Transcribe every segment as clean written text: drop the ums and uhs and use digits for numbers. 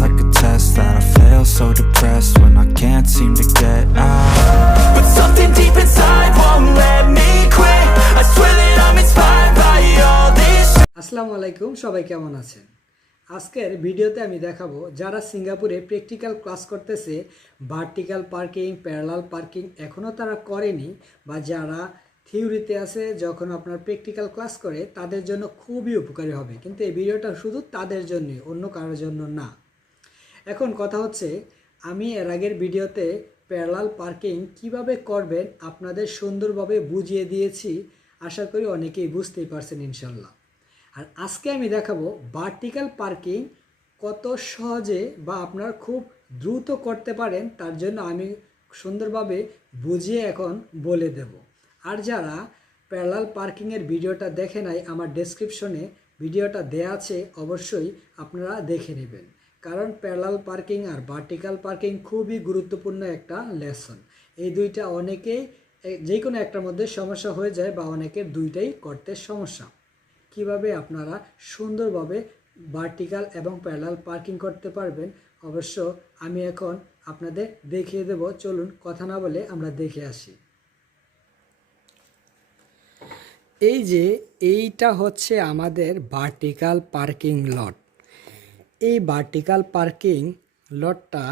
like a test that I fail, so depressed when I can't seem to get out. But something deep inside won't let me quit. I swear that I'm inspired by all this shit. আসসালামু আলাইকুম, সবাই কেমন আছেন? আজকের ভিডিওতে আমি দেখাবো যারা সিঙ্গাপুরে প্র্যাকটিক্যাল ক্লাস করতেছে, ভার্টিক্যাল পার্কিং, প্যারালাল পার্কিং এখনও তারা করেনি, বা যারা থিওরিতে আছে যখন আপনার প্র্যাকটিক্যাল ক্লাস করে তাদের জন্য খুবই উপকারী হবে। কিন্তু এই ভিডিওটা শুধু তাদের জন্যই, অন্য কারোর জন্য না। এখন কথা হচ্ছে, আমি এর আগের ভিডিওতে প্যারালাল পার্কিং কিভাবে করবেন আপনাদের সুন্দরভাবে বুঝিয়ে দিয়েছি। আশা করি অনেকেই বুঝতেই পারছেন ইনশাল্লাহ। আর আজকে আমি দেখাবো ভার্টিক্যাল পার্কিং কত সহজে বা আপনারা খুব দ্রুত করতে পারেন, তার জন্য আমি সুন্দরভাবে বুঝিয়ে এখন বলে দেব। আর যারা প্যারালাল পার্কিংয়ের ভিডিওটা দেখে নাই, আমার ডেসক্রিপশনে ভিডিওটা দেয়া আছে, অবশ্যই আপনারা দেখে নেবেন। কারণ প্যারালাল পার্কিং আর ভার্টিক্যাল পার্কিং খুবই গুরুত্বপূর্ণ একটা লেসন। এই দুইটা অনেকেই যে কোনো একটার মধ্যে সমস্যা হয়ে যায়, বা অনেকের দুইটাই করতে সমস্যা। কিভাবে আপনারা সুন্দরভাবে ভার্টিক্যাল এবং প্যারালাল পার্কিং করতে পারবেন, অবশ্য আমি এখন আপনাদের দেখিয়ে দেব। চলুন কথা না বলে আমরা দেখে আসি। এই যে এইটা হচ্ছে আমাদের ভার্টিক্যাল পার্কিং লট। এই ভার্টিক্যাল পার্কিং লটটা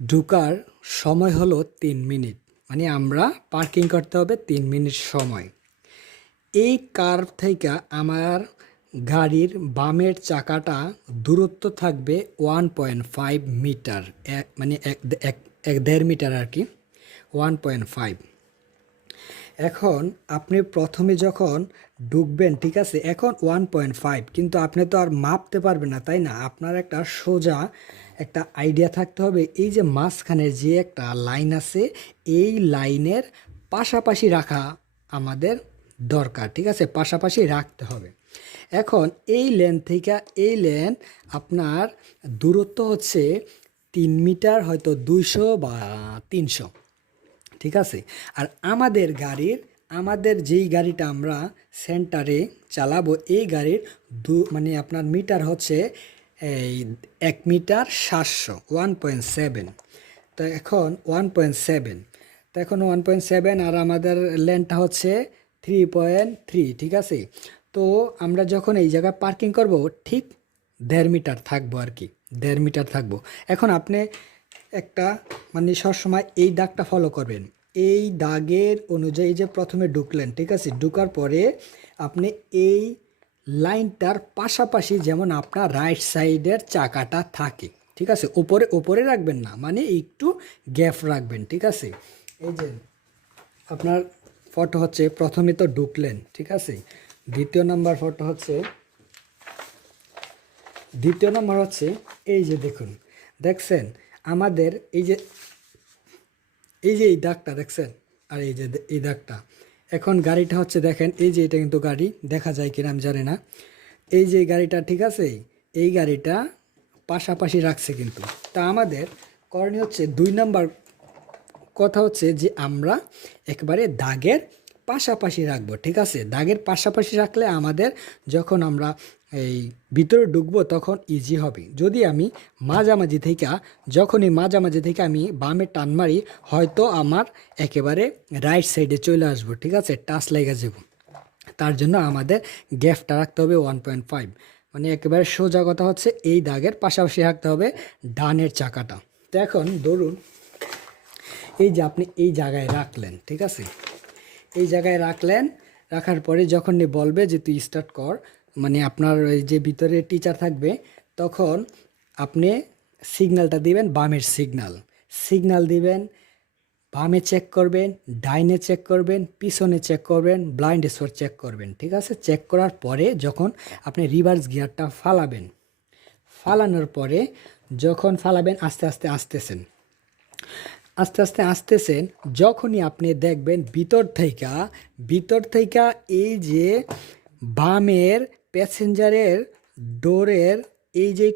ঢুকার সময় হলো 3 মিনিট, মানে আমরা পার্কিং করতে হবে 3 মিনিট সময়। এই কার্ভ থেকে আমার গাড়ির বামের চাকাটা দূরত্ব থাকবে 1.5 মিটার, মানে 1.5 মিটার আর কি, 1.5। এখন আপনি প্রথমে যখন ঢুকবেন, ঠিক আছে, এখন 1.5, কিন্তু আপনি তো আর মাপতে পারবেন না, তাই না? আপনার একটা সোজা একটা আইডিয়া থাকতে হবে। এই যে মাঝখানের যে একটা লাইন আছে, এই লাইনের পাশাপাশি রাখা আমাদের দরকার, ঠিক আছে, পাশাপাশি রাখতে হবে। এখন এই লেন থেকে এই লেন আপনার দূরত্ব হচ্ছে 3 মিটার, হয়তো 200 বা 300, ঠিক আছে। আর আমাদের যেই গাড়িটা আমরা সেন্টারে চালাবো, এই গাড়ির মানে আপনার মিটার হচ্ছে এই 1 মিটার 700, 1.7। তো এখন 1.7, তো এখন 1.7, আর আমাদের লেনটা হচ্ছে 3.3, ঠিক আছে। তো আমরা যখন এই জায়গায় পার্কিং করব, ঠিক 1.5 মিটার থাকবো আর কি, 1.5 মিটার থাকবো। এখন আপনি একটা মানে সবসময় এই দাগটা ফলো করবেন। এই দাগের অনুযায়ী যে প্রথমে ঢুকলেন, ঠিক আছে, ঢুকার পরে আপনি এই লাইনটার পাশাপাশি যেমন আপনার রাইট সাইডের চাকাটা থাকে, ঠিক আছে, ওপরে রাখবেন না, মানে একটু গ্যাপ রাখবেন, ঠিক আছে। এই যে আপনার ফটো হচ্ছে, প্রথমে তো ঢুকলেন, ঠিক আছে। দ্বিতীয় নাম্বার হচ্ছে এই যে দেখছেন আমাদের এই যে এই দাগটা দেখছেন, আর এই যে এই দাগটা। এখন গাড়িটা হচ্ছে, দেখেন এই যে এটা কিন্তু গাড়ি, দেখা যায় কিনা আমি জানি না। এই যে গাড়িটা, ঠিক আছে, এই গাড়িটা পাশাপাশি রাখছে কিন্তু। তা আমাদের করণীয় হচ্ছে 2 নাম্বার কথা হচ্ছে যে আমরা একবারে দাগের পাশাপাশি রাখবো, ঠিক আছে। দাগের পাশাপাশি রাখলে আমাদের যখন আমরা এই ভিতরে ঢুকবো তখন ইজি হবে। যদি আমি মাঝামাঝি থেকে আমি বামে টান মারি, হয়তো আমার একেবারে রাইট সাইডে চলে আসবো, ঠিক আছে, টাচ লেগে যাব। তার জন্য আমাদের গ্যাপটা রাখতে হবে 1.5, মানে একেবারে সোজা কথা হচ্ছে এই দাগের পাশাপাশি রাখতে হবে ডানের চাকাটা। তো এখন ধরুন এই যে আপনি এই জায়গায় রাখলেন, ঠিক আছে, এই জায়গায় রাখার পরে যখন বলবে যে তুই স্টার্ট কর, মানে আপনার ওই যে ভিতরে টিচার থাকবে, তখন আপনি সিগন্যালটা দিবেন, বামের সিগন্যাল দিবেন, বামে চেক করবেন, ডাইনে চেক করবেন, পিছনে চেক করবেন, ব্লাইন্ড স্পট চেক করবেন, ঠিক আছে। চেক করার পরে যখন আপনি রিভার্স গিয়ারটা ফালানোর পরে যখন ফালাবেন, আস্তে আস্তে যখনই আপনি দেখবেন ভিতর থেকে এই যে বামের প্যাসেঞ্জারের ডোরের এই যে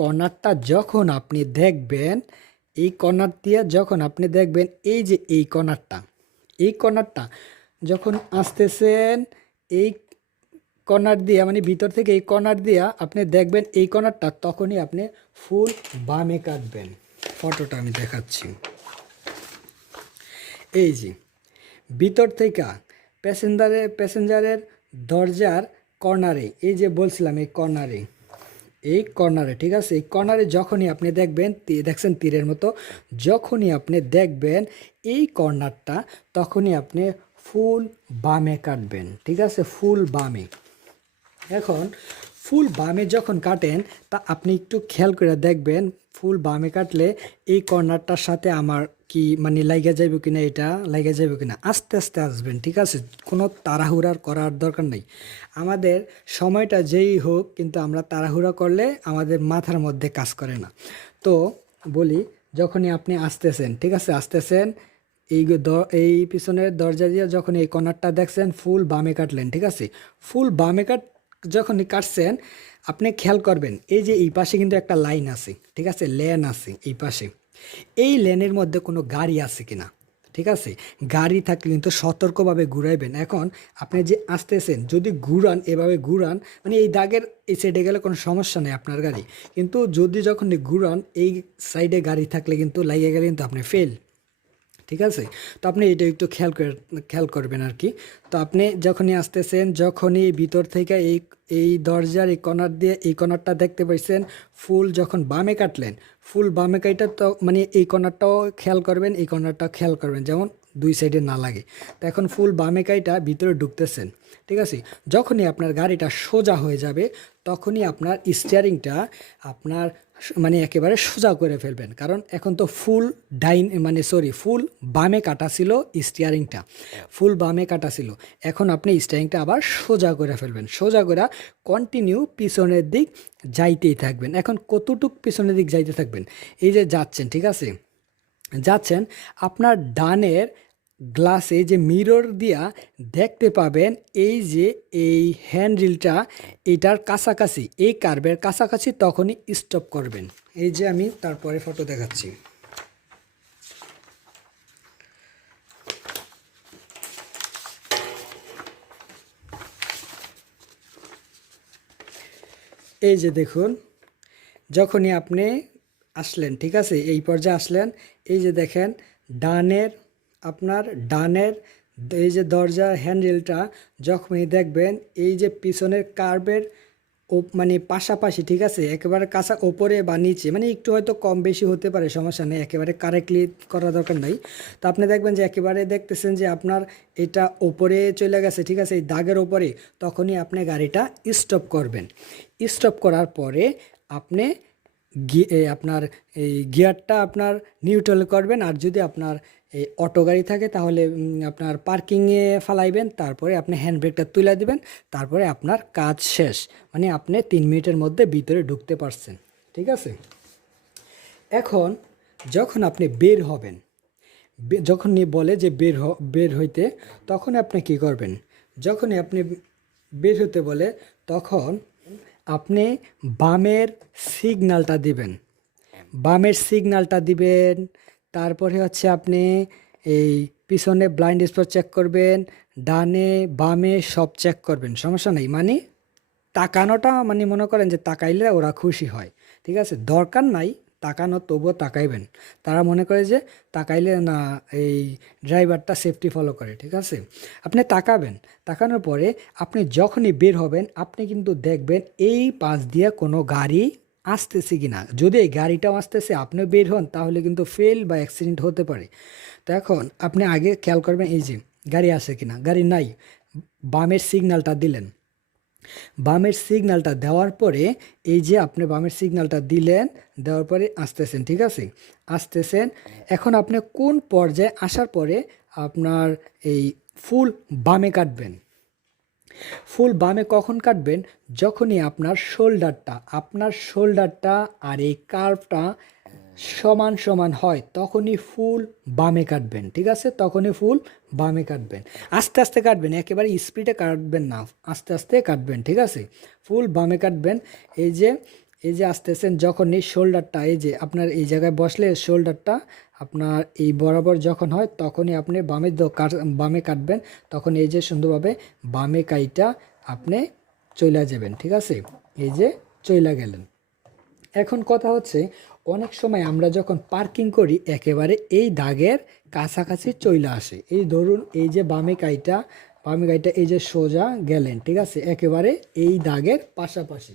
কর্নারটা যখন আপনি দেখবেন, এই কর্নার দিয়ে যখন আপনি দেখবেন এই যে এই কর্নারটা যখন আসতেছেন, এই কর্নার দিয়ে মানে ভিতর থেকে এই কর্নার দিয়া আপনি দেখবেন এই কর্নারটা, তখনই আপনি ফুল বামে কাটবেন। ফটোটা আমি দেখাচ্ছি। এই যে ভিতর থেকে প্যাসেঞ্জারের দরজার কর্নারে, এই যে বলছিলাম এই কর্নারে ঠিক আছে, এই কর্নারে যখনই আপনি দেখবেন, দেখছেন তীরের মতো, যখনই আপনি দেখবেন এই কর্নারটা, তখনই আপনি ফুল বামে কাটবেন। ঠিক আছে, ফুল বামে। এখন ফুল বামে যখন কাটেন, তা আপনি একটু খেয়াল করে দেখবেন ফুল বামে কাটলে এই কর্নারটার সাথে আমার কি মানে লাগা যাবে কিনা, এটা লাগা যাবে কিনা, আস্তে আস্তে আসবেন। ঠিক আছে, কোনো তাড়াহুড়ার করার দরকার নেই। আমাদের সময়টা যেই হোক, কিন্তু আমরা তাড়াহুড়া করলে আমাদের মাথার মধ্যে কাজ করে না। তো বলি, যখনই আপনি আসতেছেন, ঠিক আছে, আসতেছেন এই পিছনের দরজা দিয়ে যখন এই কর্নারটা দেখছেন, ফুল বামে কাটলেন। ঠিক আছে, ফুল বামে যখনই কাটছেন, আপনি খেয়াল করবেন এই যে এই পাশে কিন্তু একটা লাইন আছে, ঠিক আছে, লেন আছে এই পাশে। এই লেনের মধ্যে কোনো গাড়ি আছে কিনা, ঠিক আছে, গাড়ি থাকলে কিন্তু সতর্কভাবে ঘুরাইবেন। এখন আপনি যে আসতেছেন, যদি ঘুরান, এভাবে ঘুরান, মানে এই দাগের এই সাইডে গেলে কোনো সমস্যা নেই আপনার গাড়ি, কিন্তু যদি যখন ঘুরান এই সাইডে গাড়ি থাকলে কিন্তু লাগিয়ে গেলে কিন্তু আপনি ফেল। ঠিক আছে, তো আপনি এটা একটু খেয়াল করবেন আর কি। তো আপনি যখনই আসতেছেন, যখনই ভিতর থেকে এই দরজার এই কর্নার দিয়ে এই কর্নারটা দেখতে পাইছেন, ফুল যখন বামে কাটলেন, ফুল বামে কাটা, তো মানে এই কর্নারটাও খেয়াল করবেন, এই কর্নারটাও খেয়াল করবেন, যেমন দুই সাইডে না লাগে। তো এখন ফুল বামে কাইটা ভিতরে ঢুকতেছেন। ঠিক আছে, যখনই আপনার গাড়িটা সোজা হয়ে যাবে, তখনই আপনার স্টিয়ারিংটা আপনার মানে একেবারে সোজা করে ফেলবেন। কারণ এখন তো ফুল ফুল বামে কাটা ছিল স্টিয়ারিংটা, ফুল বামে কাটা ছিল। এখন আপনি স্টিয়ারিংটা আবার সোজা করে ফেলবেন। সোজা করে কন্টিনিউ পিছনের দিক যাইতেই থাকবেন। এখন কতটুক পিছনের দিক যাইতে থাকবেন, এই যে যাচ্ছেন, ঠিক আছে, যাচ্ছেন, আপনার ডানের গ্লাসে যে মিরর দিয়া দেখতে পাবেন এই যে এই হ্যান্ডরিলটা এটার কাছাকাছি, এই কার্ভের কাছাকাছি, তখনই স্টপ করবেন। এই যে আমি তারপরে ফটো দেখাচ্ছি। এই যে দেখুন, যখনই আপনি আসলেন, ঠিক আছে, এই পর্যায়ে আসলেন, এই যে দেখেন ডানের এই যে দরজার হ্যান্ডেলটা যখনই দেখবেন, এই যে পিছনের কার্ভের মানে পাশাপাশি, ঠিক আছে, একেবারে কাছা ওপরে বা নিচে, মানে একটু হয়তো কম বেশি হতে পারে, সমস্যা নেই, একেবারে কারেক্টলি করা দরকার নাই। তো আপনি দেখবেন যে একেবারে দেখতেছেন যে আপনার এটা ওপরে চলে গেছে, ঠিক আছে, এই দাগের ওপরে, তখনই আপনি গাড়িটা স্টপ করবেন। স্টপ করার পরে আপনি আপনার এই গিয়ারটা আপনার নিউট্রাল করবেন। আর যদি আপনার এই অটো গাড়ি থাকে, তাহলে আপনার পার্কিংয়ে ফালাইবেন, তারপরে আপনি হ্যান্ড ব্রেকটা তুলে দিবেন, তারপরে আপনার কাজ শেষ। মানে আপনি 3 মিনিটের মধ্যে ভিতরে ঢুকতে পারছেন। ঠিক আছে, এখন যখন আপনি বের হবেন, যখনই বলে যে বের হইতে, তখন আপনি কি করবেন, যখনই আপনি বের হতে বলে, তখন আপনি বামের সিগন্যালটা দিবেন। তারপরে হচ্ছে আপনি এই পিছনে ব্লাইন্ড স্পট চেক করবেন, ডানে বামে সব চেক করবেন, সমস্যা নেই। মানে তাকানোটা, মানে মনে করেন যে তাকাইলে ওরা খুশি হয়, ঠিক আছে, দরকার নাই তাকানো, তবুও তাকাইবেন। তারা মনে করে যে তাকাইলে না এই ড্রাইভারটা সেফটি ফলো করে, ঠিক আছে, আপনি তাকাবেন। তাকানোর পরে আপনি যখনই বের হবেন, আপনি কিন্তু দেখবেন এই পাশ দিয়ে কোনো গাড়ি আসতেছে কিনা। যদি এই গাড়িটাও আসতেছে, আপনিও বের হন, তাহলে কিন্তু ফেল বা অ্যাক্সিডেন্ট হতে পারে। তো এখন আপনি আগে খেয়াল করবেন এই যে গাড়ি আসে কিনা, গাড়ি নাই, বামের সিগন্যালটা দিলেন। বামের সিগন্যালটা দেওয়ার পরে এই যে আপনি বামের সিগন্যালটা দিলেন, দেওয়ার পরে আসতেছেন, ঠিক আছে, আসতেছেন। এখন আপনি কোন পর্যায়ে আসার পরে আপনার এই ফুল বামে কাটবেন। ফুল বামে কখন কাটবেন, যখনই আপনার শোল্ডারটা আর এই কার্ভটা সমান হয়, তখনই ফুল বামে কাটবেন। ঠিক আছে, তখনই ফুল বামে কাটবেন। আস্তে আস্তে কাটবেন, একেবারে স্পিডে কাটবেন না, আস্তে আস্তে কাটবেন। ঠিক আছে, ফুল বামে কাটবেন। এই যে আসতেছেন, যখনই শোল্ডারটা, এই যে আপনার এই জায়গায় বসলে শোল্ডারটা আপনার এই বরাবর যখন হয়, তখনই আপনি বামে কাটবেন। তখন এই যে সুন্দরভাবে বামে কাইটা আপনি চলে যাবেন, ঠিক আছে? এই যে চলে গেলেন। এখন কথা হচ্ছে অনেক সময় আমরা যখন পার্কিং করি একেবারে এই দাগের কাছাকাছি চলে আসে। এই ধরুন এই যে বামে গাড়িটা এই যে সোজা গেলেন, ঠিক আছে, একেবারে এই দাগের পাশাপাশি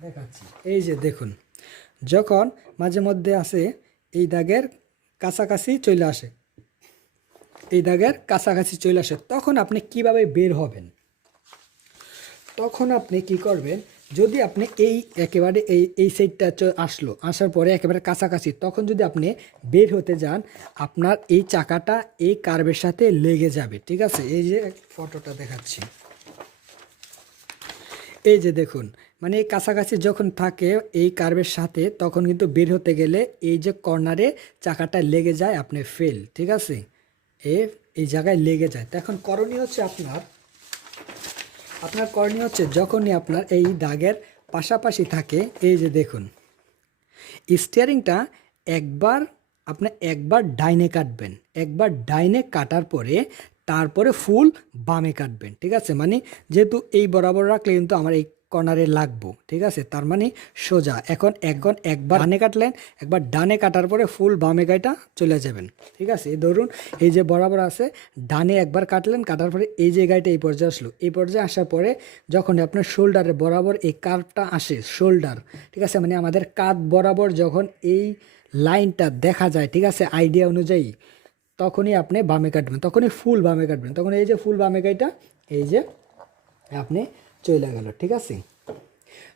দেখাচ্ছি। এই যে দেখুন, যখন মাঝে মধ্যে আসে এই দাগের কাছাকাছি চলে আসে, তখন আপনি কিভাবে বের হবেন? তখন আপনি কি করবেন, যদি আপনি এই একেবারে এই সাইডটা আসার পরে একেবারে কাছাকাছি, তখন যদি আপনি বের হতে যান, আপনার এই চাকাটা এই কার্ভের সাথে লেগে যাবে, ঠিক আছে? এই যে ফটোটা দেখাচ্ছি, এই যে দেখুন, মানে এই কাছাকাছি যখন থাকে এই কার্ভের সাথে, তখন কিন্তু বের হতে গেলে এই যে কর্নারে চাকাটা লেগে যায়, আপনি ফেল, ঠিক আছে? এই জায়গায় লেগে যায়। তো এখন করণীয় হচ্ছে আপনার করণীয় হচ্ছে যখনই আপনার এই দাগের পাশাপাশি থাকে, এই যে দেখুন, স্টিয়ারিংটা একবার ডাইনে কাটবেন, একবার ডাইনে কাটার পরে তারপরে ফুল বামে কাটবেন, ঠিক আছে? মানে যেহেতু এই বরাবর রাখলে কিন্তু আমার এই কর্নারে লাগবো, ঠিক আছে? তার মানে সোজা একবার ডানে কাটলেন, একবার ডানে কাটার পরে ফুল বামে গাড়িটা চলে যাবেন, ঠিক আছে? ধরুন এই যে বরাবর আছে, ডানে একবার কাটার পরে এই যে গাড়িটা এই পর্যায়ে আসলো, এই পর্যায়ে আসার পরে যখন আপনার শোল্ডারের বরাবর এই কার্ভটা আসে, শোল্ডার, ঠিক আছে, মানে আমাদের কাঁধ বরাবর যখন এই লাইনটা দেখা যায়, ঠিক আছে, আইডিয়া অনুযায়ী, তখনই আপনি বামে কাটবেন, তখনই ফুল বামে কাটবেন, তখন এই যে ফুল বামে গাড়িটা এই যে আপনি চলে গেল, ঠিক আছে?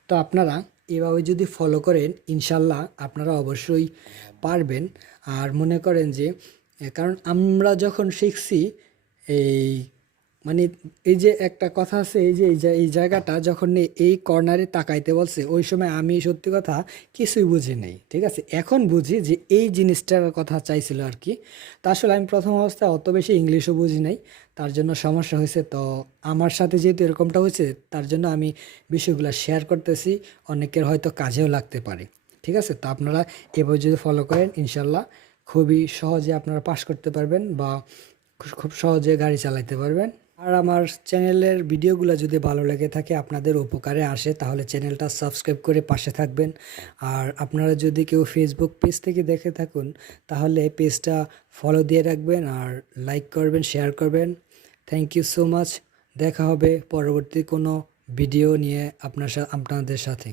তো আপনারা এভাবে যদি ফলো করেন, ইনশাল্লাহ আপনারা অবশ্যই পারবেন। আর মনে করেন যে কারণ আমরা যখন শিখছি এই মানে এই যে একটা কথা আছে, এই জায়গাটা যখন এই কর্নারে তাকাইতে বলছে, ওই সময় আমি সত্যি কথা কিছুই বুঝি নাই, ঠিক আছে? এখন বুঝি যে এই জিনিসটার কথা চাইছিল আর কি। তা আসলে আমি প্রথম অবস্থায় অত বেশি ইংলিশও বুঝি নাই, তার জন্য সমস্যা হয়েছে। তো আমার সাথে যেহেতু এরকমটা হয়েছে, তার জন্য আমি বিষয়গুলো শেয়ার করতেছি, অনেকের হয়তো কাজেও লাগতে পারে, ঠিক আছে? তো আপনারা এভাবে যদি ফলো করেন, ইনশাল্লাহ খুবই সহজে আপনারা পাস করতে পারবেন বা খুব সহজে গাড়ি চালাতে পারবেন। আর আমার চ্যানেলের ভিডিওগুলো যদি ভালো লেগে থাকে, আপনাদের উপকারে আসে, তাহলে চ্যানেলটা সাবস্ক্রাইব করে পাশে থাকবেন। আর আপনারা যদি কেউ ফেসবুক পেজ থেকে দেখে থাকুন, তাহলে পেজটা ফলো দিয়ে রাখবেন আর লাইক করবেন, শেয়ার করবেন। Thank you so much. দেখা হবে পরবর্তী কোনো ভিডিও নিয়ে আপনাদের সাথে।